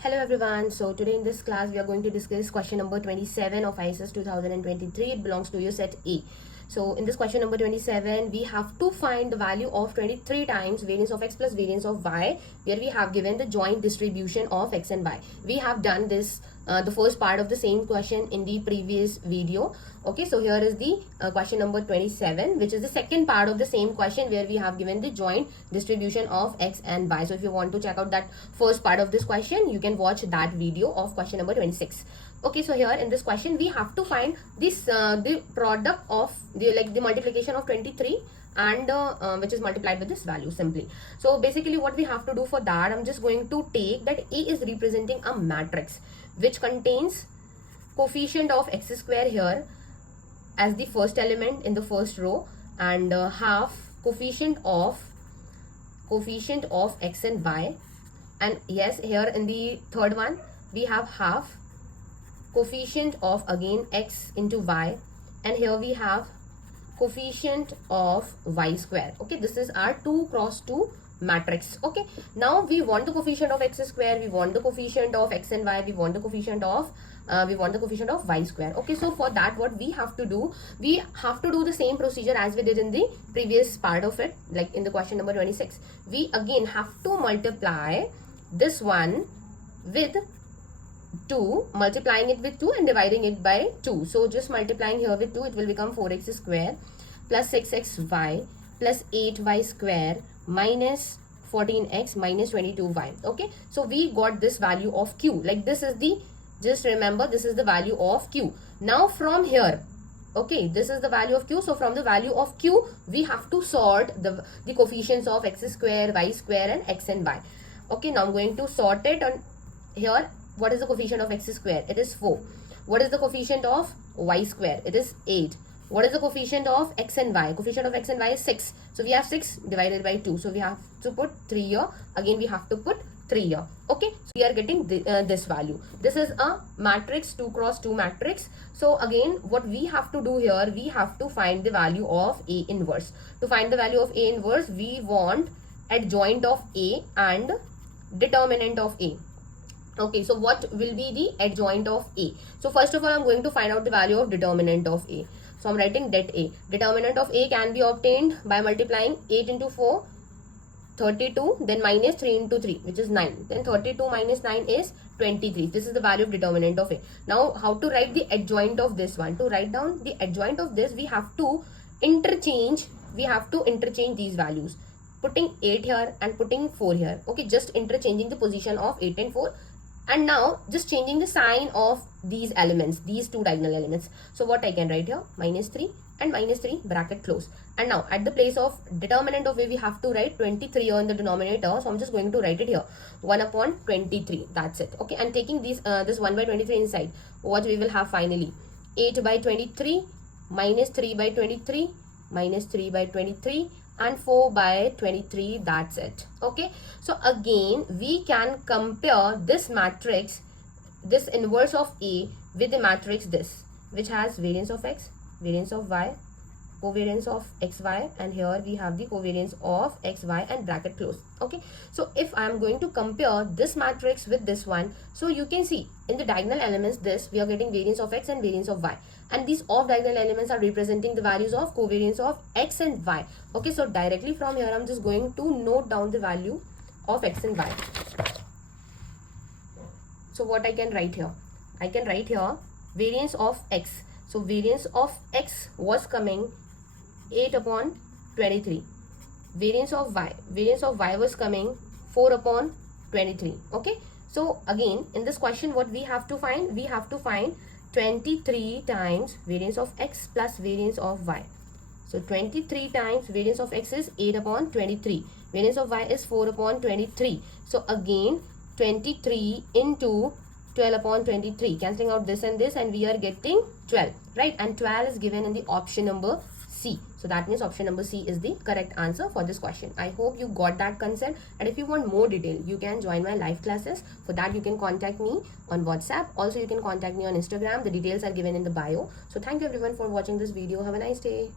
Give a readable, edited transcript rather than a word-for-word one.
Hello everyone. So today in this class we are going to discuss question number 27 of ISS 2023. It belongs to your set A. So in this question number 27 we have to find the value of 23 times variance of x plus variance of y, where we have given the joint distribution of x and y. We have done this the first part of the same question in the previous video. Okay, so here is the question number 27, which is the second part of the same question where we have given the joint distribution of x and y. So if you want to check out that first part of this question, you can watch that video of question number 26. Okay, so here in this question we have to find this the product of the multiplication of 23 and which is multiplied with this value simply. So basically what we have to do for that, I'm just going to take that A is representing a matrix which contains coefficient of x square here as the first element in the first row, and half coefficient of x and y, and yes, here in the third one we have half coefficient of again x into y, and here we have coefficient of y square. Okay, this is our 2 cross 2 matrix. Okay, now we want the coefficient of x square, we want the coefficient of x and y, we want the coefficient of y square. Okay, so for that what we have to do the same procedure as we did in the previous part of it, like in the question number 26. We again have to multiply this one with 2, multiplying it with 2 and dividing it by 2. So just multiplying here with 2, it will become 4x square plus 6xy plus 8y square minus 14x minus 22y. Okay, so we got this value of q. Like this is the, just remember, this is the value of q. Now from here, okay, this is the value of q. So from the value of q we have to sort the coefficients of x square, y square and x and y. Okay, now I'm going to sort it on here. What is the coefficient of x square? It is 4. What is the coefficient of y square? It is 8. What is the coefficient of x and y? Coefficient of x and y is 6. So we have 6 divided by 2. So we have to put 3 here. Again we have to put 3 here. Okay, so we are getting this value. This is a matrix, 2 cross 2 matrix. So again what we have to do here, we have to find the value of A inverse. To find the value of A inverse, we want adjoint of A and determinant of A. Okay, so what will be the adjoint of A? So first of all, I'm going to find out the value of determinant of A. So I'm writing det A. Determinant of A can be obtained by multiplying 8 into 4, 32, then minus 3 into 3, which is 9. Then 32 minus 9 is 23. This is the value of determinant of A. Now, how to write the adjoint of this one? To write down the adjoint of this, we have to interchange these values. Putting 8 here and putting 4 here. Okay, just interchanging the position of 8 and 4. And now just changing the sign of these elements, these two diagonal elements. So what I can write here, minus 3 and minus 3 bracket close. And now at the place of determinant of A we have to write 23 here in the denominator. So I'm just going to write it here, 1 upon 23. That's it. Okay, and taking this 1 by 23 inside, what we will have finally, 8 by 23 minus 3 by 23 minus 3 by 23 and 4 by 23. That's it. Okay, so again we can compare this matrix, this inverse of A, with the matrix this, which has variance of x, variance of y, covariance of xy, and here we have the covariance of xy and bracket close. Okay, so if I am going to compare this matrix with this one, so you can see in the diagonal elements this we are getting variance of x and variance of y, and these off diagonal elements are representing the values of covariance of x and y. Okay, so directly from here I'm just going to note down the value of x and y. So what I can write here, I can write here variance of x. So variance of x was coming 8 upon 23. Variance of y was coming 4 upon 23. Okay, so again in this question what we have to find, we have to find 23 times variance of x plus variance of y. So 23 times variance of x is 8 upon 23. Variance of y is 4 upon 23. So again 23 into 12 upon 23, cancelling out this and this, and we are getting 12, right? And 12 is given in the option number C. So that means option number C is the correct answer for this question. I hope you got that concept, and if you want more detail, you can join my live classes. For that you can contact me on WhatsApp. Also you can contact me on Instagram. The details are given in the bio. So thank you everyone for watching this video. Have a nice day.